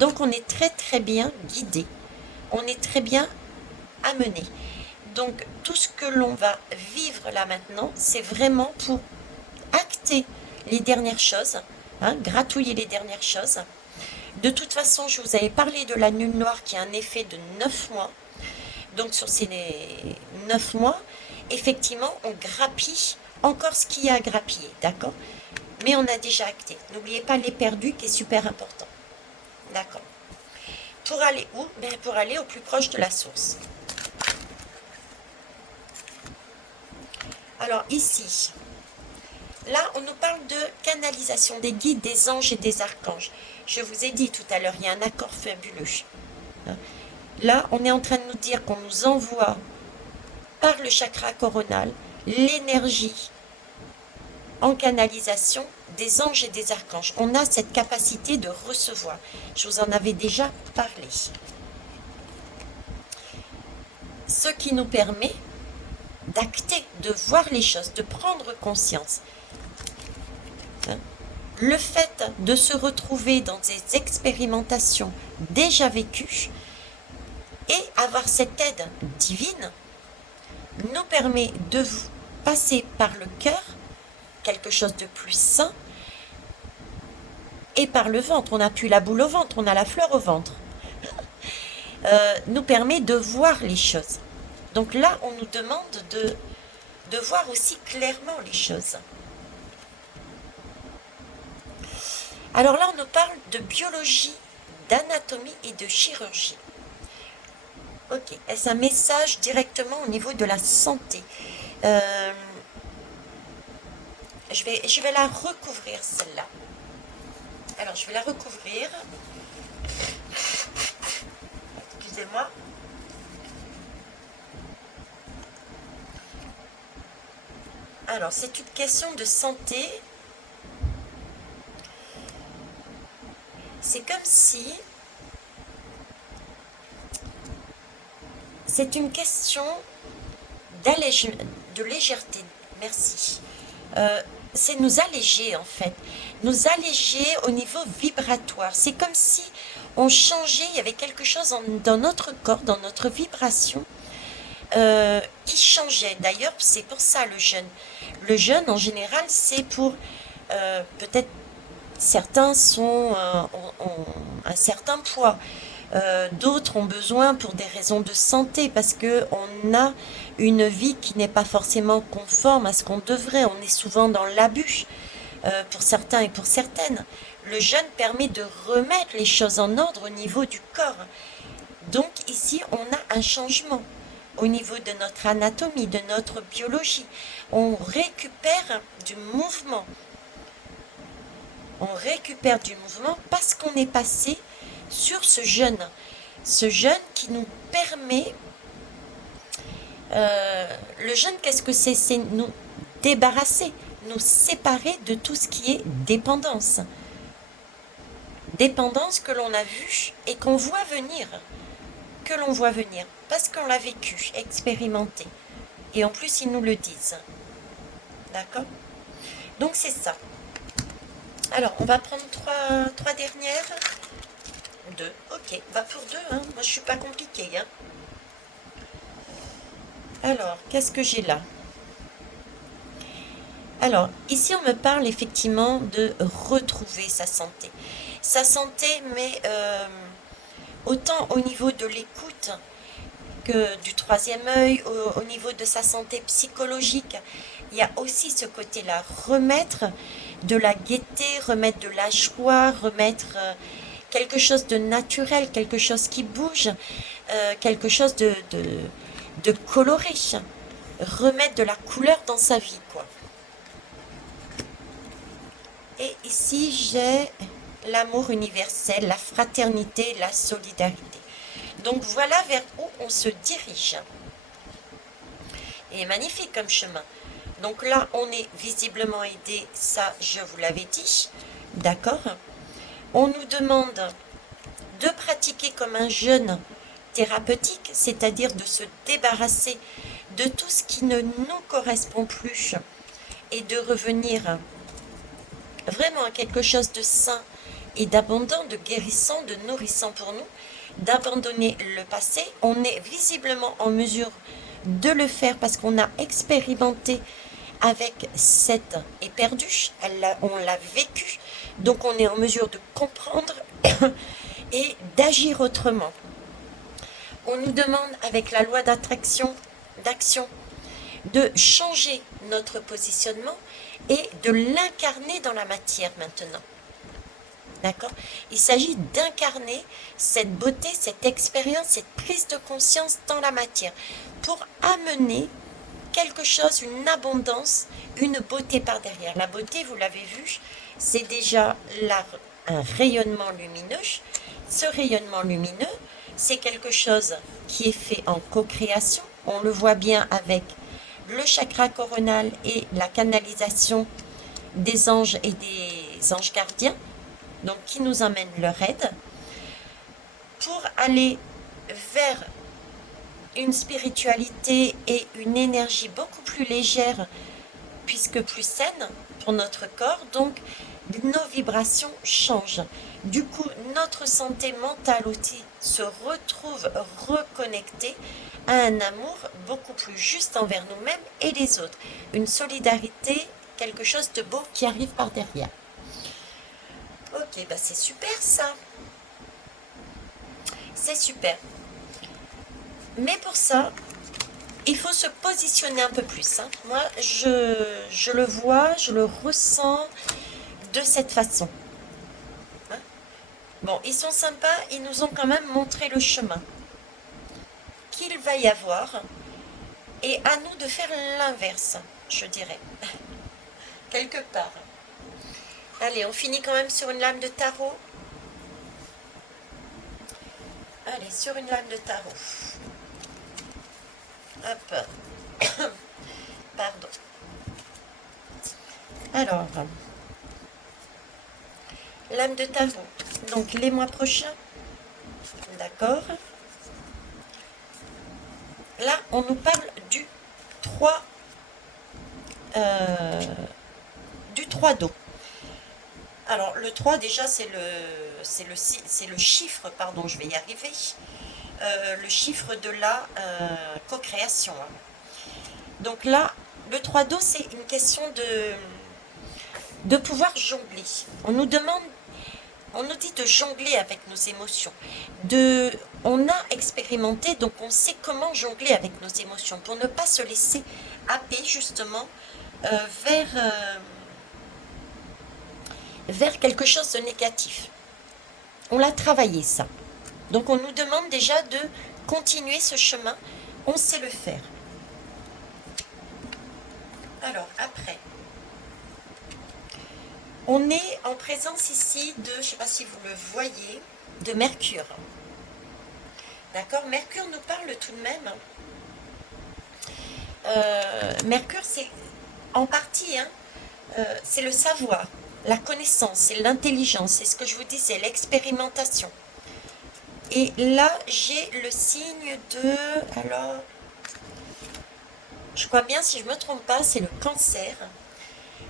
Donc on est très très bien guidé. On est très bien amené. Donc tout ce que l'on va vivre là maintenant, c'est vraiment pour acter les dernières choses, hein, gratouiller les dernières choses. De toute façon, je vous avais parlé de la lune noire qui a un effet de 9 mois. Donc sur ces 9 mois, effectivement, on grappille encore ce qu'il y a à grappiller, d'accord? Mais on a déjà acté. N'oubliez pas les perdus qui est super important. D'accord. Pour aller où? Ben, pour aller au plus proche de la source. Alors ici, là, on nous parle de canalisation des guides, des anges et des archanges. Je vous ai dit tout à l'heure, il y a un accord fabuleux. Là, on est en train de nous dire qu'on nous envoie par le chakra coronal l'énergie en canalisation des anges et des archanges. On a cette capacité de recevoir. Je vous en avais déjà parlé. Ce qui nous permet d'acter, de voir les choses, de prendre conscience. Le fait de se retrouver dans des expérimentations déjà vécues et avoir cette aide divine nous permet de passer par le cœur, quelque chose de plus sain, et par le ventre. On n'a plus la boule au ventre, on a la fleur au ventre. Nous permet de voir les choses. Donc là, on nous demande de voir aussi clairement les choses. Alors là, on nous parle de biologie, d'anatomie et de chirurgie. Ok, est-ce un message directement au niveau de la santé? Je vais la recouvrir, celle-là. Alors, je vais la recouvrir. Excusez-moi. Alors, c'est une question de santé. C'est comme si... C'est une question de légèreté. Merci. C'est nous alléger, en fait. Nous alléger au niveau vibratoire. C'est comme si on changeait, il y avait quelque chose dans notre corps, dans notre vibration, qui changeait. D'ailleurs, c'est pour ça le jeûne. Le jeûne, en général, c'est pour... peut-être certains ont un certain poids. D'autres ont besoin pour des raisons de santé, parce qu'on a une vie qui n'est pas forcément conforme à ce qu'on devrait. On est souvent dans l'abus, pour certains et pour certaines. Le jeûne permet de remettre les choses en ordre au niveau du corps. Donc ici, on a un changement au niveau de notre anatomie, de notre biologie. On récupère du mouvement. On récupère du mouvement parce qu'on est passé sur ce jeûne. Ce jeûne qui nous permet... le jeûne, qu'est-ce que c'est? C'est nous débarrasser, nous séparer de tout ce qui est dépendance. Dépendance que l'on a vue et qu'on voit venir. Que l'on voit venir. Parce qu'on l'a vécu, expérimenté. Et en plus, ils nous le disent. D'accord? Donc, c'est ça. Alors, on va prendre trois dernières. 2. Ok, va pour 2. Hein. Moi, je suis pas compliquée. Hein. Alors, qu'est-ce que j'ai là? Alors, ici, on me parle effectivement de retrouver sa santé. Sa santé, mais autant au niveau de l'écoute que du troisième œil, au niveau de sa santé psychologique. Il y a aussi ce côté-là. Remettre de la gaieté, remettre de la joie, remettre quelque chose de naturel, quelque chose qui bouge, quelque chose de coloré. Remettre de la couleur dans sa vie, quoi. Et ici, j'ai l'amour universel, la fraternité, la solidarité. Donc voilà vers où on se dirige. Et magnifique comme chemin. Donc là, on est visiblement aidé, ça je vous l'avais dit. D'accord? On nous demande de pratiquer comme un jeûne thérapeutique, c'est-à-dire de se débarrasser de tout ce qui ne nous correspond plus et de revenir vraiment à quelque chose de sain et d'abondant, de guérissant, de nourrissant pour nous, d'abandonner le passé. On est visiblement en mesure de le faire parce qu'on a expérimenté avec cette éperdue, on l'a vécu, donc on est en mesure de comprendre et d'agir autrement. On nous demande avec la loi d'attraction, d'action, de changer notre positionnement et de l'incarner dans la matière maintenant. D'accord? Il s'agit d'incarner cette beauté, cette expérience, cette prise de conscience dans la matière pour amener quelque chose, une abondance, une beauté par derrière. La beauté, vous l'avez vu, c'est déjà un rayonnement lumineux. Ce rayonnement lumineux, c'est quelque chose qui est fait en co-création. On le voit bien avec le chakra coronal et la canalisation des anges et des anges gardiens, donc qui nous emmènent leur aide, pour aller vers une spiritualité et une énergie beaucoup plus légère, puisque plus saine pour notre corps, donc nos vibrations changent. Du coup, notre santé mentale aussi se retrouve reconnectée à un amour beaucoup plus juste envers nous-mêmes et les autres. Une solidarité, quelque chose de beau qui arrive par derrière. Ok, bah c'est super ça. C'est super. Mais pour ça, il faut se positionner un peu plus. Hein. Moi, je le vois, je le ressens de cette façon. Hein. Bon, ils sont sympas, ils nous ont quand même montré le chemin qu'il va y avoir. Et à nous de faire l'inverse, je dirais. Quelque part. Allez, on finit quand même sur une lame de tarot. Allez, sur une lame de tarot. Hop. Pardon. Alors, lame de tarot. Donc, les mois prochains. D'accord. Là, on nous parle du 3 d'eau. Alors, le 3, déjà, c'est le chiffre, pardon, je vais y arriver. Le chiffre de la co-création. Hein. Donc là, le 3 d'eau, c'est une question de pouvoir jongler. On nous dit de jongler avec nos émotions. On a expérimenté, donc on sait comment jongler avec nos émotions pour ne pas se laisser happer justement vers quelque chose de négatif. On l'a travaillé ça. Donc on nous demande déjà de continuer ce chemin. On sait le faire. Alors après, On est en présence ici de, je ne sais pas si vous le voyez, de Mercure. D'accord? Mercure nous parle tout de même. Mercure, c'est en partie, hein, c'est le savoir, la connaissance, c'est l'intelligence, c'est ce que je vous disais, l'expérimentation. Et là, j'ai le signe de... Alors, je crois bien, si je ne me trompe pas, c'est le cancer.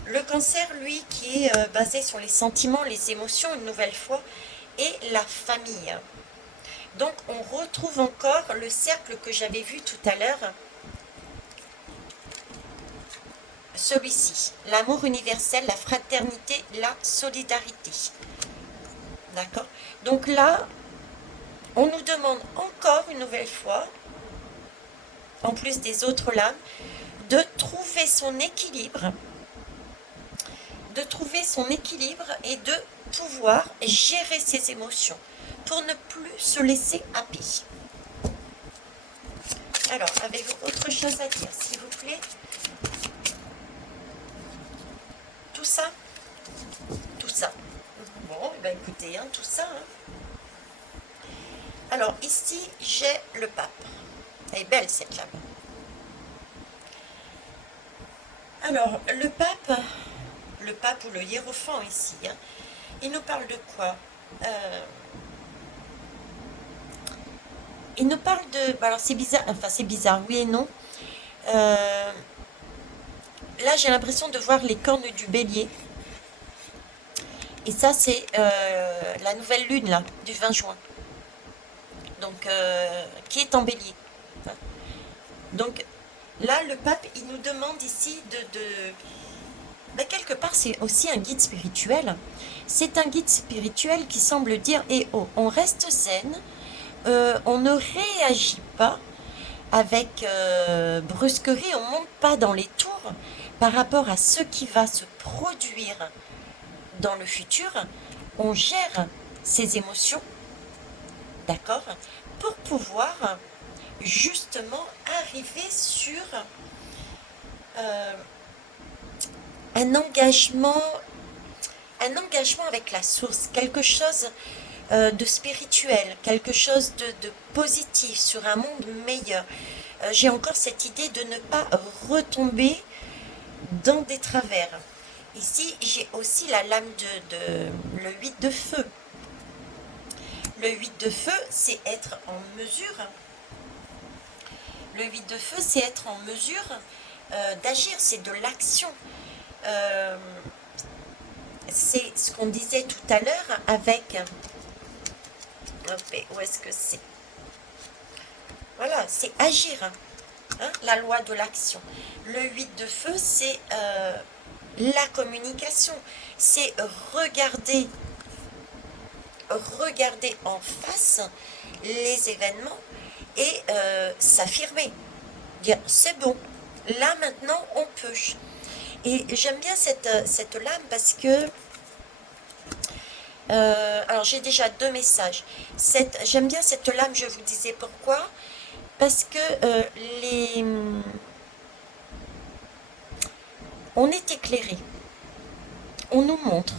Le cancer, lui, qui est basé sur les sentiments, les émotions, une nouvelle fois, et la famille. Donc, on retrouve encore le cercle que j'avais vu tout à l'heure, celui-ci, l'amour universel, la fraternité, la solidarité. D'accord? Donc là, on nous demande encore une nouvelle fois, en plus des autres lames, de trouver son équilibre, et de pouvoir gérer ses émotions pour ne plus se laisser happer. Alors, avez-vous autre chose à dire, s'il vous plaît? Tout ça? Tout ça. Bon, eh ben écoutez, hein, tout ça. Hein. Alors, ici, j'ai le pape. Elle est belle, cette lame. Alors, le pape ou le hiérophant ici, hein, il nous parle de quoi? Il nous parle de... Alors, c'est bizarre, enfin, c'est bizarre, oui et non. Là, j'ai l'impression de voir les cornes du bélier. Et ça, c'est la nouvelle lune, là, du 20 juin. Donc, qui est en bélier. Donc, là, le pape, il nous demande ici ben, quelque part, c'est aussi un guide spirituel. C'est un guide spirituel qui semble dire, eh oh, on reste zen, on ne réagit pas avec brusquerie, on ne monte pas dans les tours par rapport à ce qui va se produire dans le futur. On gère ses émotions, d'accord, pour pouvoir justement arriver sur un engagement avec la source, quelque chose de spirituel, quelque chose de positif, sur un monde meilleur. J'ai encore cette idée de ne pas retomber dans des travers. Ici, j'ai aussi la lame le 8 de feu. Le 8 de feu, c'est être en mesure. Le 8 de feu, c'est être en mesure d'agir, c'est de l'action. C'est ce qu'on disait tout à l'heure avec... Où est-ce que c'est? Voilà, c'est agir. Hein, la loi de l'action. Le 8 de feu, c'est la communication. C'est regarder en face les événements et s'affirmer. Dire, c'est bon. Là, maintenant, on peut. Et j'aime bien cette lame parce que... alors, j'ai déjà deux messages. J'aime bien cette lame, je vous disais pourquoi. Parce que on est éclairé. On nous montre.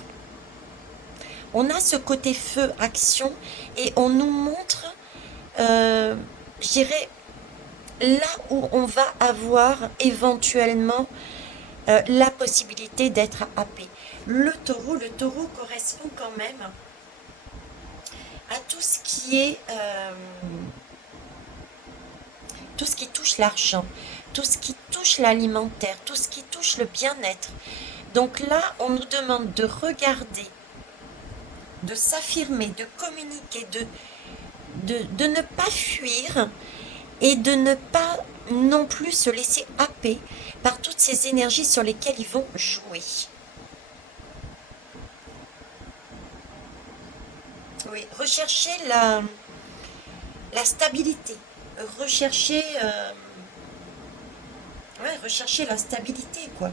On a ce côté feu, action, et on nous montre, je dirais, là où on va avoir éventuellement la possibilité d'être happé. Le taureau correspond quand même à tout ce qui est... tout ce qui touche l'argent, tout ce qui touche l'alimentaire, tout ce qui touche le bien-être. Donc là, on nous demande de regarder, de s'affirmer, de communiquer, de ne pas fuir et de ne pas non plus se laisser happer par toutes ces énergies sur lesquelles ils vont jouer. Oui, rechercher la stabilité. Rechercher la stabilité, quoi.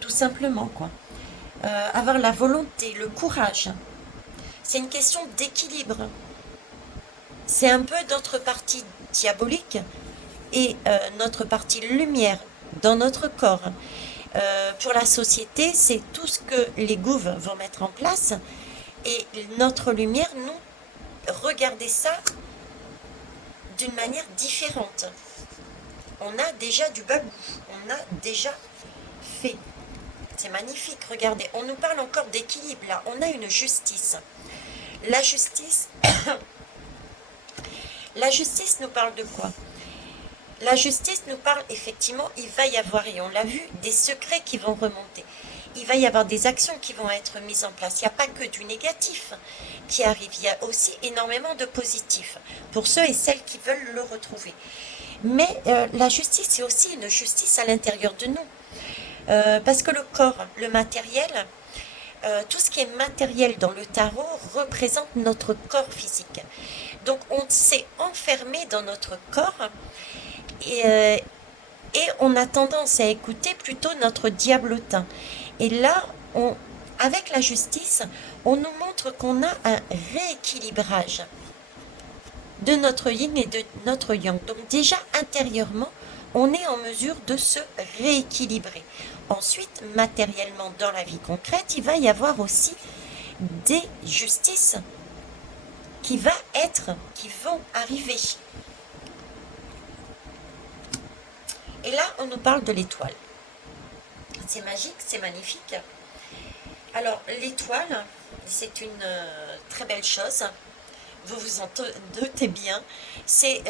Tout simplement, quoi. Avoir la volonté, le courage. C'est une question d'équilibre. C'est un peu notre partie diabolique et notre partie lumière dans notre corps. pour la société, c'est tout ce que les gouves vont mettre en place. Et notre lumière, nous, regardez ça d'une manière différente. On a déjà du bagou, on a déjà fait. C'est magnifique, regardez, on nous parle encore d'équilibre là, on a une justice. La justice, la justice nous parle de quoi? La justice nous parle effectivement, il va y avoir, et on l'a vu, des secrets qui vont remonter. Il va y avoir des actions qui vont être mises en place. Il n'y a pas que du négatif qui arrive, il y a aussi énormément de positif pour ceux et celles qui veulent le retrouver. Mais la justice, c'est aussi une justice à l'intérieur de nous. Parce que le corps, le matériel, tout ce qui est matériel dans le tarot représente notre corps physique. Donc on s'est enfermé dans notre corps et on a tendance à écouter plutôt notre diablotin. Et là, avec la justice, on nous montre qu'on a un rééquilibrage de notre yin et de notre yang. Donc déjà, intérieurement, on est en mesure de se rééquilibrer. Ensuite, matériellement, dans la vie concrète, il va y avoir aussi des justices qui vont arriver. Et là, on nous parle de l'étoile. C'est magique, c'est magnifique. Alors, l'étoile, c'est une très belle chose. Vous vous en doutez bien. C'est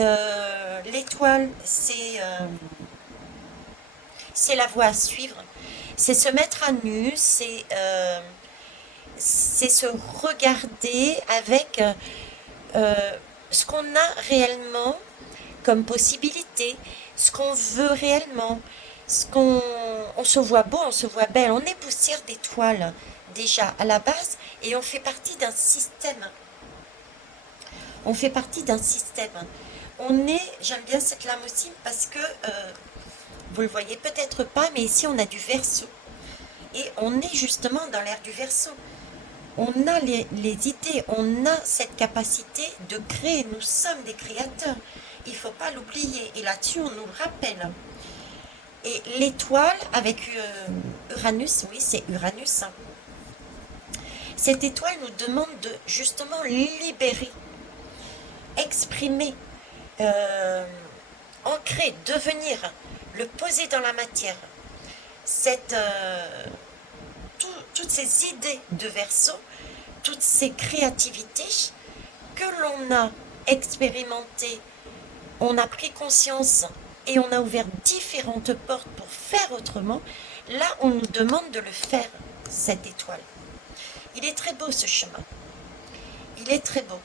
l'étoile, c'est la voie à suivre. C'est se mettre à nu, c'est se regarder avec ce qu'on a réellement comme possibilité, ce qu'on veut réellement, on se voit beau, on se voit belle, on est poussière d'étoiles déjà à la base et on fait partie d'un système. On fait partie d'un système. J'aime bien cette lame aussi parce que vous le voyez peut-être pas, mais ici on a du Verseau et on est justement dans l'ère du Verseau. On a les idées, on a cette capacité de créer, nous sommes des créateurs. Il ne faut pas l'oublier. Et là-dessus, on nous le rappelle. Et l'étoile avec Uranus, oui, c'est Uranus. Cette étoile nous demande de justement libérer, exprimer, ancrer, devenir, le poser dans la matière. Toutes ces idées de Verseau, toutes ces créativités que l'on a expérimentées, on a pris conscience et on a ouvert différentes portes pour faire autrement, là on nous demande de le faire, cette étoile. Il est très beau ce chemin. Il est très beau.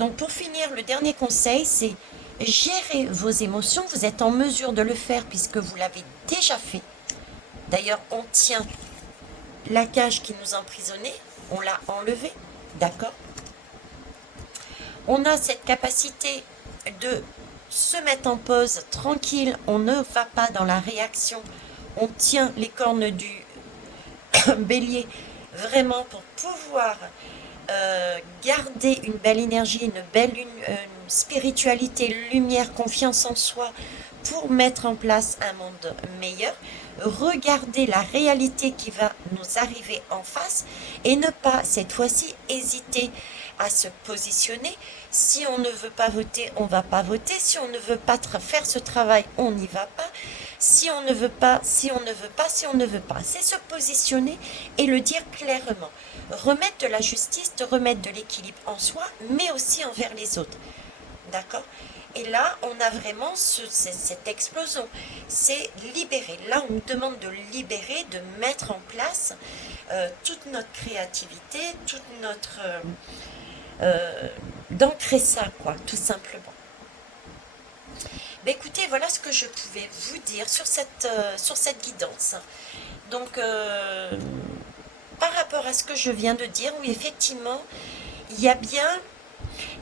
Donc pour finir, le dernier conseil, c'est gérer vos émotions. Vous êtes en mesure de le faire puisque vous l'avez déjà fait. D'ailleurs, on tient la cage qui nous emprisonnait, on l'a enlevée, d'accord? On a cette capacité de se mettre en pause tranquille, on ne va pas dans la réaction, on tient les cornes du bélier vraiment pour pouvoir garder une belle énergie, une belle spiritualité, lumière, confiance en soi pour mettre en place un monde meilleur. Regarder la réalité qui va nous arriver en face et ne pas cette fois-ci hésiter à se positionner. Si on ne veut pas voter, on ne va pas voter. Si on ne veut pas faire ce travail, on n'y va pas. Si on ne veut pas, si on ne veut pas, si on ne veut pas. C'est se positionner et le dire clairement. Remettre de la justice, de remettre de l'équilibre en soi, mais aussi envers les autres. D'accord? Et là, on a vraiment cette explosion. C'est libérer. Là, on nous demande de libérer, de mettre en place toute notre créativité, toute notre... d'ancrer ça, quoi, tout simplement. Ben, écoutez, voilà ce que je pouvais vous dire sur cette guidance. Donc, par rapport à ce que je viens de dire, oui, effectivement, il y a bien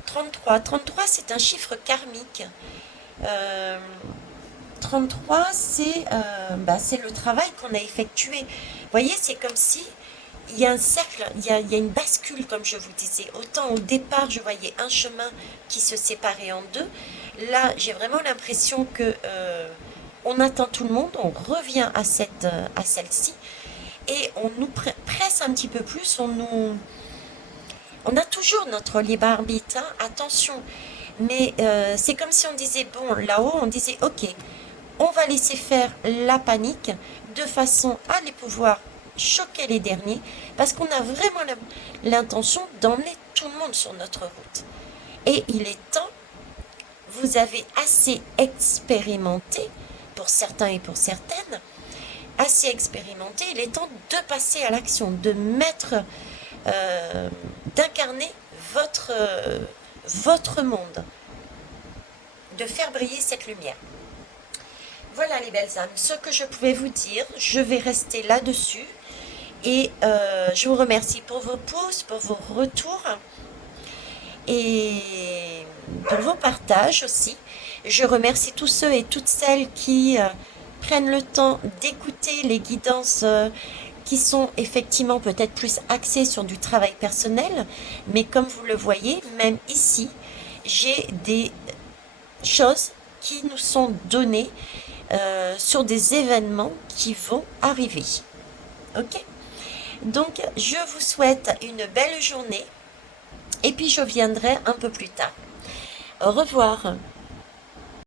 33. 33, c'est un chiffre karmique. 33, c'est le travail qu'on a effectué. Vous voyez, c'est comme si il y a un cercle, il y a une bascule, comme je vous disais. Autant au départ, je voyais un chemin qui se séparait en deux. Là, j'ai vraiment l'impression que on attend tout le monde, on revient à celle-ci et on nous presse un petit peu plus, on a toujours notre libre arbitre, hein, attention. Mais c'est comme si on disait, bon, là-haut, on disait, ok, on va laisser faire la panique de façon à les pouvoir choquer les derniers, parce qu'on a vraiment l'intention d'emmener tout le monde sur notre route. Et il est temps, vous avez assez expérimenté, pour certains et pour certaines, assez expérimenté, il est temps de passer à l'action, de mettre, d'incarner votre monde, de faire briller cette lumière. Voilà les belles âmes, ce que je pouvais vous dire, je vais rester là-dessus et je vous remercie pour vos pouces, pour vos retours et pour vos partages aussi. Je remercie tous ceux et toutes celles qui prennent le temps d'écouter les guidances qui sont effectivement peut-être plus axées sur du travail personnel, mais comme vous le voyez, même ici, j'ai des choses qui nous sont données sur des événements qui vont arriver. Ok? Donc, je vous souhaite une belle journée et puis je viendrai un peu plus tard. Au revoir.